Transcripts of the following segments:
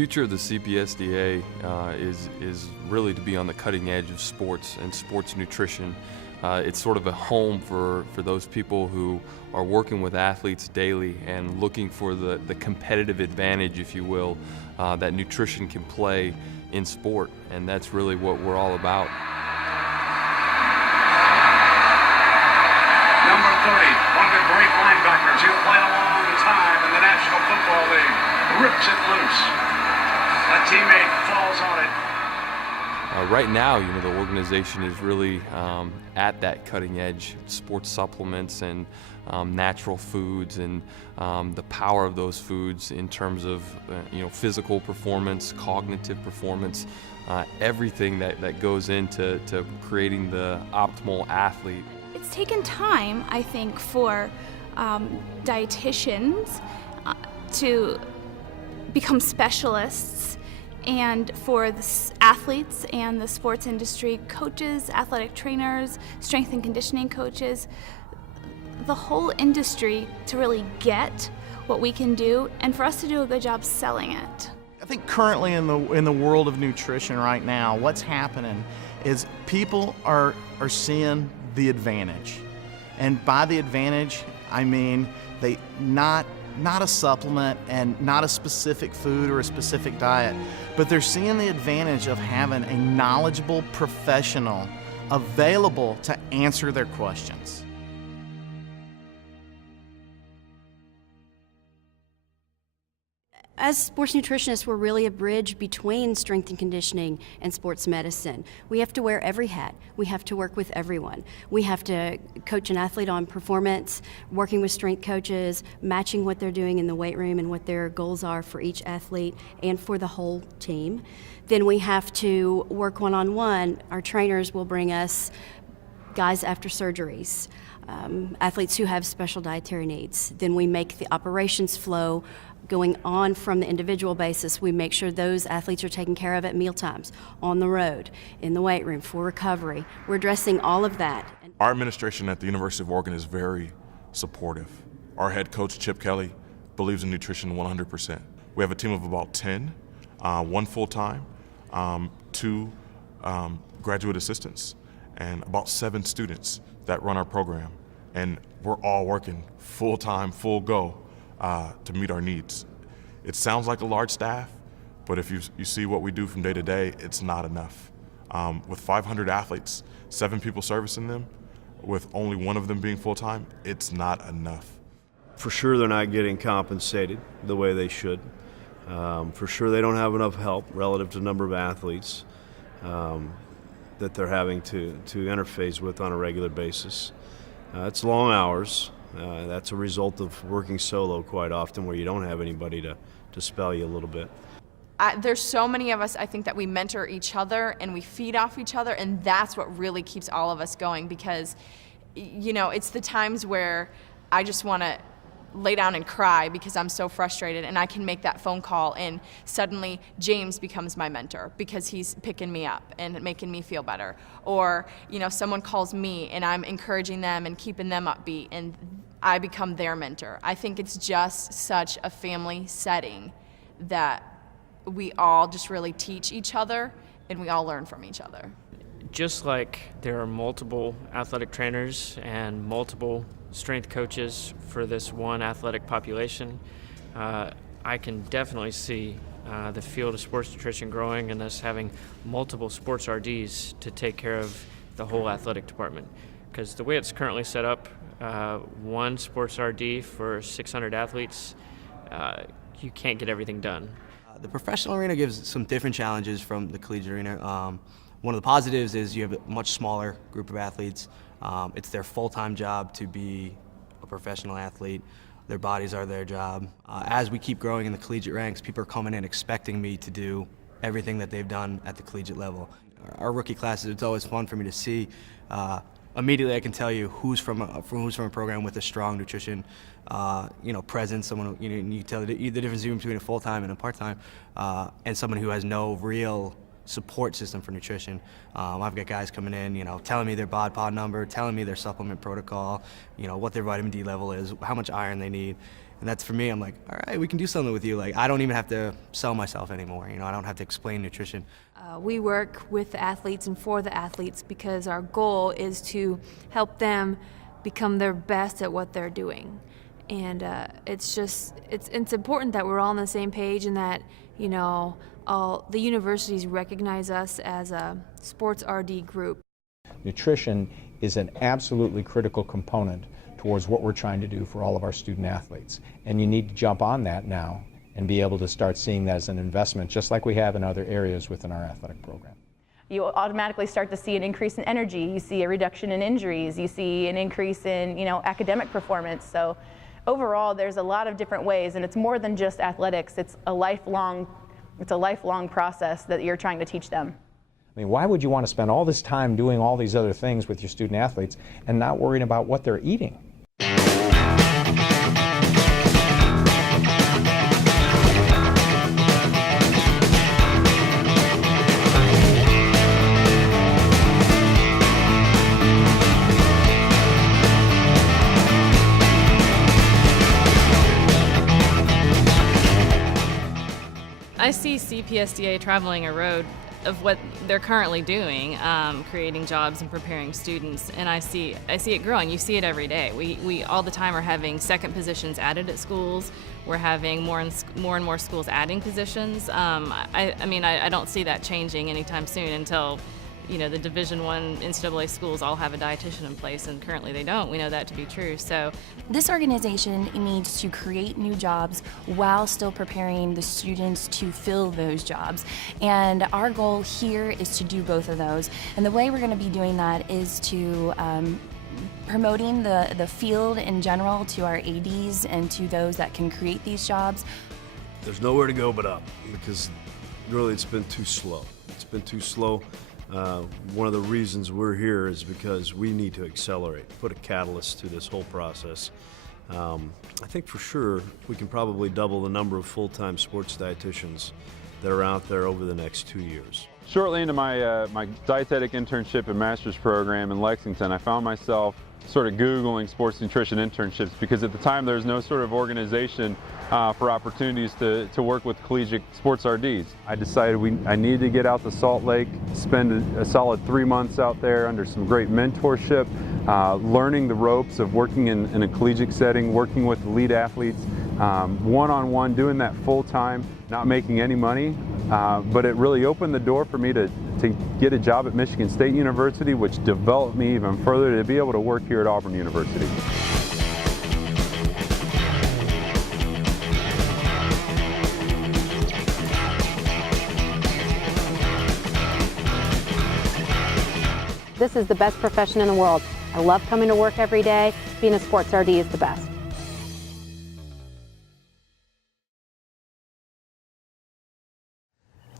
future of the CPSDA is really to be on the cutting edge of sports and sports nutrition. It's sort of a home for those people who are working with athletes daily and looking for the competitive advantage, if you will, that nutrition can play in sport, and that's really what we're all about. Number 30, one of the great linebackers. He'll play a long time in the National Football League. Rips it loose. A teammate falls on it. Right now, the organization is really at that cutting edge. Sports supplements and natural foods and the power of those foods in terms of physical performance, cognitive performance, everything that goes into creating the optimal athlete. It's taken time, I think, for dietitians to become specialists, and for the athletes and the sports industry, coaches, athletic trainers, strength and conditioning coaches, the whole industry to really get what we can do and for us to do a good job selling it. I think currently in the world of nutrition right now, what's happening is people are seeing the advantage. And by the advantage, I mean they not a supplement and not a specific food or a specific diet, but they're seeing the advantage of having a knowledgeable professional available to answer their questions. As sports nutritionists, we're really a bridge between strength and conditioning and sports medicine. We have to wear every hat. We have to work with everyone. We have to coach an athlete on performance, working with strength coaches, matching what they're doing in the weight room and what their goals are for each athlete and for the whole team. Then we have to work one-on-one. Our trainers will bring us guys after surgeries, athletes who have special dietary needs. Then we make the operations flow going on from the individual basis. We make sure those athletes are taken care of at mealtimes, on the road, in the weight room, for recovery. We're addressing all of that. Our administration at the University of Oregon is very supportive. Our head coach, Chip Kelly, believes in nutrition 100%. We have a team of about 10, one full-time, 2 graduate assistants, and about 7 students that run our program. And we're all working full-time, full go, to meet our needs. It sounds like a large staff, but if you see what we do from day to day, it's not enough. With 500 athletes, 7 people servicing them, with only one of them being full-time, it's not enough. For sure they're not getting compensated the way they should. For sure they don't have enough help relative to the number of athletes that they're having to interface with on a regular basis. It's long hours. That's a result of working solo quite often, where you don't have anybody to spell you a little bit. There's so many of us, I think, that we mentor each other and we feed off each other, and that's what really keeps all of us going, because it's the times where I just want to lay down and cry because I'm so frustrated, and I can make that phone call and suddenly James becomes my mentor because he's picking me up and making me feel better. Or someone calls me and I'm encouraging them and keeping them upbeat, and I become their mentor. I think it's just such a family setting that we all just really teach each other and we all learn from each other. Just like there are multiple athletic trainers and multiple strength coaches for this one athletic population, I can definitely see the field of sports nutrition growing and us having multiple sports RDs to take care of the whole athletic department. Because the way it's currently set up, one sports RD for 600 athletes, you can't get everything done. The professional arena gives some different challenges from the collegiate arena. One of the positives is you have a much smaller group of athletes. It's their full-time job to be a professional athlete. Their bodies are their job. As we keep growing in the collegiate ranks, people are coming in expecting me to do everything that they've done at the collegiate level. Our rookie classes, it's always fun for me to see. Immediately I can tell you who's from a program with a strong nutrition presence, someone you can tell the difference between a full-time and a part-time, and someone who has no real support system for nutrition. I've got guys coming in, telling me their bod pod number, telling me their supplement protocol, what their vitamin D level is, how much iron they need, And that's for me, I'm like, all right, we can do something with you. Like, I don't even have to sell myself anymore. You know, I don't have to explain nutrition. We work with the athletes and for the athletes because our goal is to help them become their best at what they're doing. And it's important that we're all on the same page and that, you know, all the universities recognize us as a sports RD group. Nutrition is an absolutely critical component towards what we're trying to do for all of our student athletes. And you need to jump on that now and be able to start seeing that as an investment, just like we have in other areas within our athletic program. You automatically start to see an increase in energy, you see a reduction in injuries, you see an increase in, you know, academic performance. So overall, there's a lot of different ways, and it's more than just athletics. It's a lifelong process that you're trying to teach them. I mean, why would you want to spend all this time doing all these other things with your student athletes and not worrying about what they're eating? I see CPSDA traveling a road of what they're currently doing, creating jobs and preparing students, and I see it growing. You see it every day. We all the time are having second positions added at schools. We're having more and more schools adding positions. I mean, I don't see that changing anytime soon until, you know, the Division I NCAA schools all have a dietitian in place, and currently they don't. We know that to be true. So this organization needs to create new jobs while still preparing the students to fill those jobs. And our goal here is to do both of those. And the way we're going to be doing that is to promoting the field in general to our ADs and to those that can create these jobs. There's nowhere to go but up, because really it's been too slow. It's been too slow. One of the reasons we're here is because we need to accelerate, put a catalyst to this whole process. I think for sure we can probably double the number of full-time sports dietitians that are out there over the next 2 years. Shortly into my dietetic internship and master's program in Lexington, I found myself sort of Googling sports nutrition internships, because at the time there was no sort of organization for opportunities to work with collegiate sports RDs. I decided I needed to get out to Salt Lake, spend a solid 3 months out there under some great mentorship, learning the ropes of working in a collegiate setting, working with elite athletes, one-on-one, doing that full-time, not making any money, but it really opened the door for me to get a job at Michigan State University, which developed me even further to be able to work here at Auburn University. This is the best profession in the world. I love coming to work every day. Being a sports RD is the best.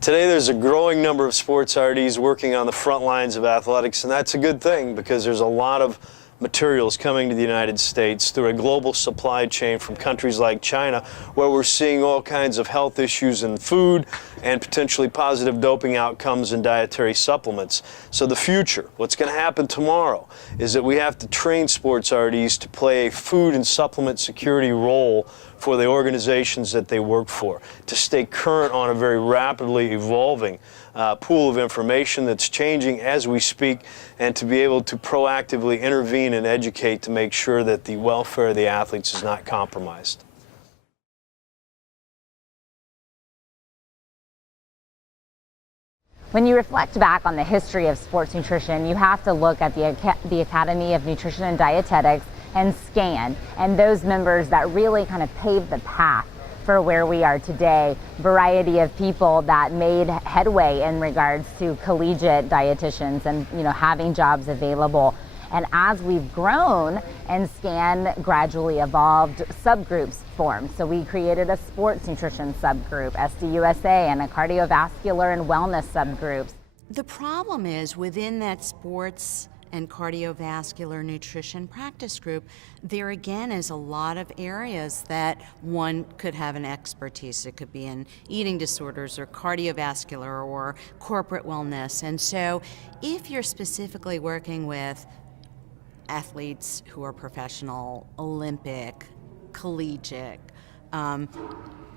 Today there's a growing number of sports RDs working on the front lines of athletics, and that's a good thing because there's a lot of materials coming to the United States through a global supply chain from countries like China, where we're seeing all kinds of health issues in food and potentially positive doping outcomes in dietary supplements. So the future, what's going to happen tomorrow, is that we have to train sports RDs to play a food and supplement security role for the organizations that they work for, to stay current on a very rapidly evolving pool of information that's changing as we speak, and to be able to proactively intervene and educate to make sure that the welfare of the athletes is not compromised. When you reflect back on the history of sports nutrition, you have to look at the Academy of Nutrition and Dietetics and SCAN, and those members that really kind of paved the path for where we are today. Variety of people that made headway in regards to collegiate dietitians and, you know, having jobs available. And as we've grown, and SCAN gradually evolved, subgroups formed. So we created a sports nutrition subgroup, SDUSA, and a cardiovascular and wellness subgroups. The problem is within that sports and cardiovascular nutrition practice group, there again is a lot of areas that one could have an expertise. It could be in eating disorders or cardiovascular or corporate wellness. And so if you're specifically working with athletes who are professional, Olympic, collegiate,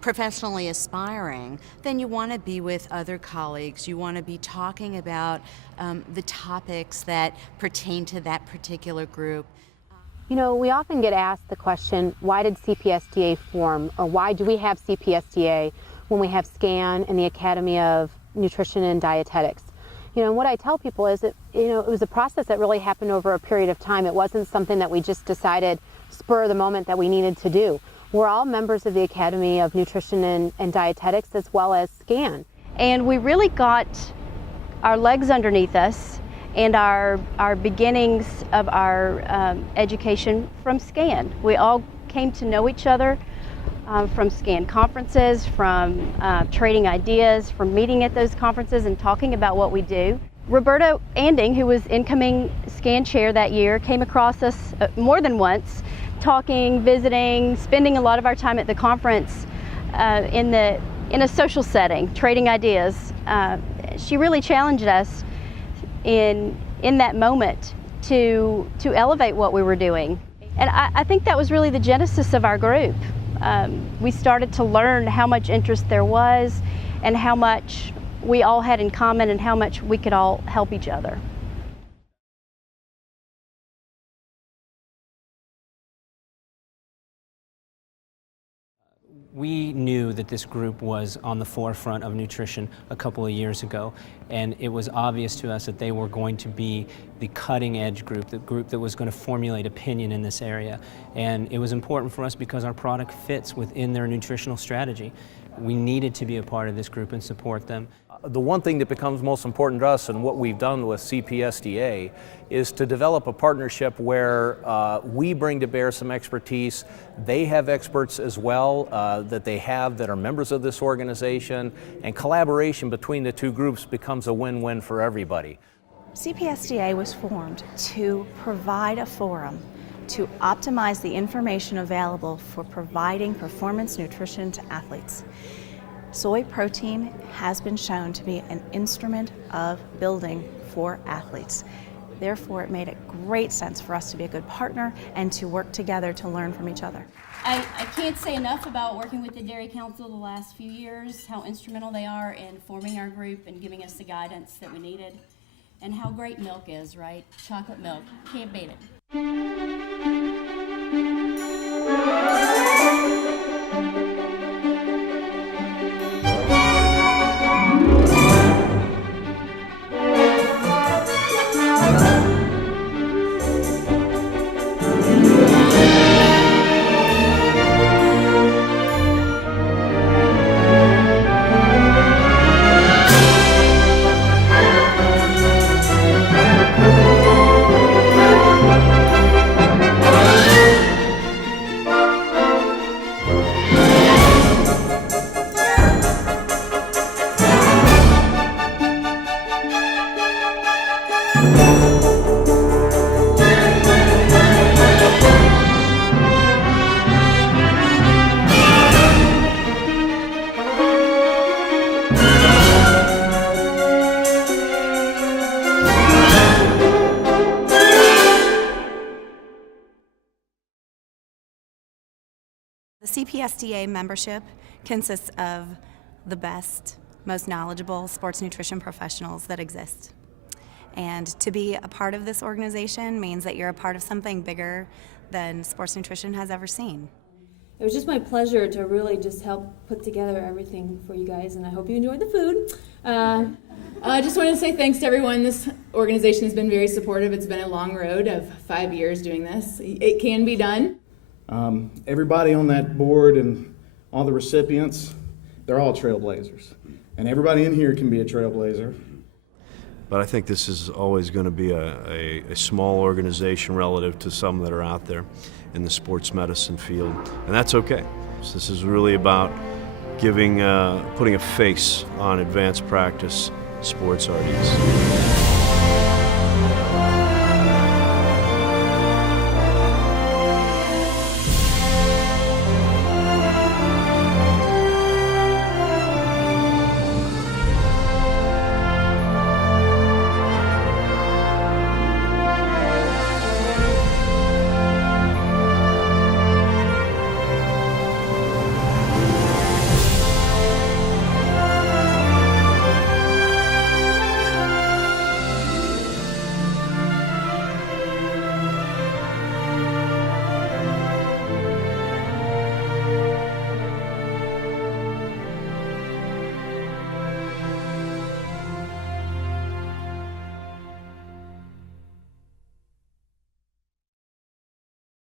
professionally aspiring, then you want to be with other colleagues. You want to be talking about the topics that pertain to that particular group. You know, we often get asked the question, why did CPSDA form, or why do we have CPSDA when we have SCAN and the Academy of Nutrition and Dietetics? You know, and what I tell people is that, you know, it was a process that really happened over a period of time. It wasn't something that we just decided spur of the moment that we needed to do. We're all members of the Academy of Nutrition and Dietetics, as well as SCAN. And we really got our legs underneath us and our beginnings of our education from SCAN. We all came to know each other from SCAN conferences, from trading ideas, from meeting at those conferences and talking about what we do. Roberta Anding, who was incoming SCAN chair that year, came across us more than once, talking, visiting, spending a lot of our time at the conference in a social setting, trading ideas. She really challenged us in that moment to elevate what we were doing. And I think that was really the genesis of our group. We started to learn how much interest there was and how much we all had in common and how much we could all help each other. We knew that this group was on the forefront of nutrition a couple of years ago, and it was obvious to us that they were going to be the cutting edge group, the group that was going to formulate opinion in this area. And it was important for us because our product fits within their nutritional strategy. We needed to be a part of this group and support them. The one thing that becomes most important to us and what we've done with CPSDA is to develop a partnership where we bring to bear some expertise. They have experts as well that they have that are members of this organization, and collaboration between the two groups becomes a win-win for everybody. CPSDA was formed to provide a forum to optimize the information available for providing performance nutrition to athletes. Soy protein has been shown to be an instrument of building for athletes. Therefore, it made great sense for us to be a good partner and to work together to learn from each other. I can't say enough about working with the Dairy Council the last few years, how instrumental they are in forming our group and giving us the guidance that we needed, and how great milk is, right? Chocolate milk, can't beat it. The CPSDA membership consists of the best, most knowledgeable sports nutrition professionals that exist. And to be a part of this organization means that you're a part of something bigger than sports nutrition has ever seen. It was just my pleasure to really just help put together everything for you guys, and I hope you enjoyed the food. I just wanted to say thanks to everyone. This organization has been very supportive. It's been a long road of 5 years doing this. It can be done. Everybody on that board and all the recipients, they're all trailblazers. And everybody in here can be a trailblazer. But I think this is always going to be a small organization relative to some that are out there in the sports medicine field, and that's okay. So this is really about putting a face on advanced practice sports RDs.